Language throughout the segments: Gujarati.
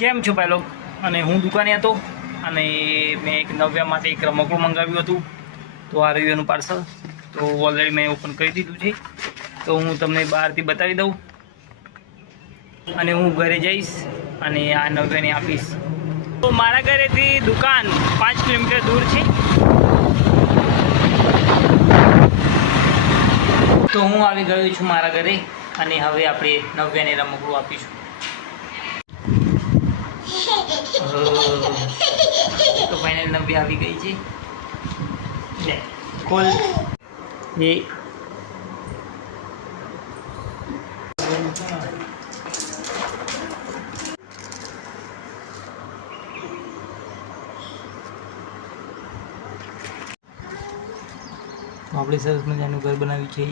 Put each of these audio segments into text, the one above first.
કેમ છો ભાઈ લોગ? અને હું દુકાને હતો અને મેં એક નવ્યા માટે એક રમકડું મંગાવ્યું હતું. તો આ રહ્યું એનું પાર્સલ. તો ઓલરેડી મેં ઓપન કરી દીધું છે. તો હું તમને બહારથી બતાવી દઉં અને હું ઘરે જઈશ અને આ નવ્યાને આપીશ. તો મારા ઘરેથી દુકાન 5 કિલોમીટર દૂર છે. તો હું આવી ગયો છું મારા ઘરે અને હવે આપણે નવ્યાને રમકડું આપીશું. તો ફાઇનલ નવ્યા આવી ગઈ છે. લે ખોલ. એ આપણે સરસ મજાનું ઘર બનાવ્યું છે.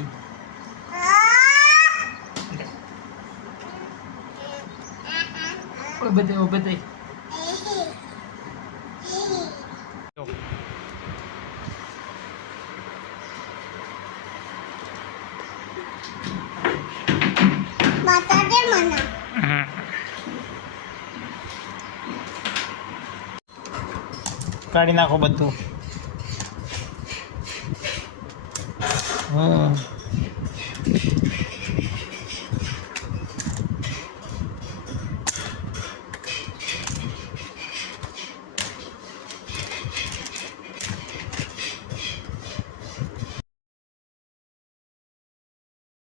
બધાય કાઢી નાખો બધું.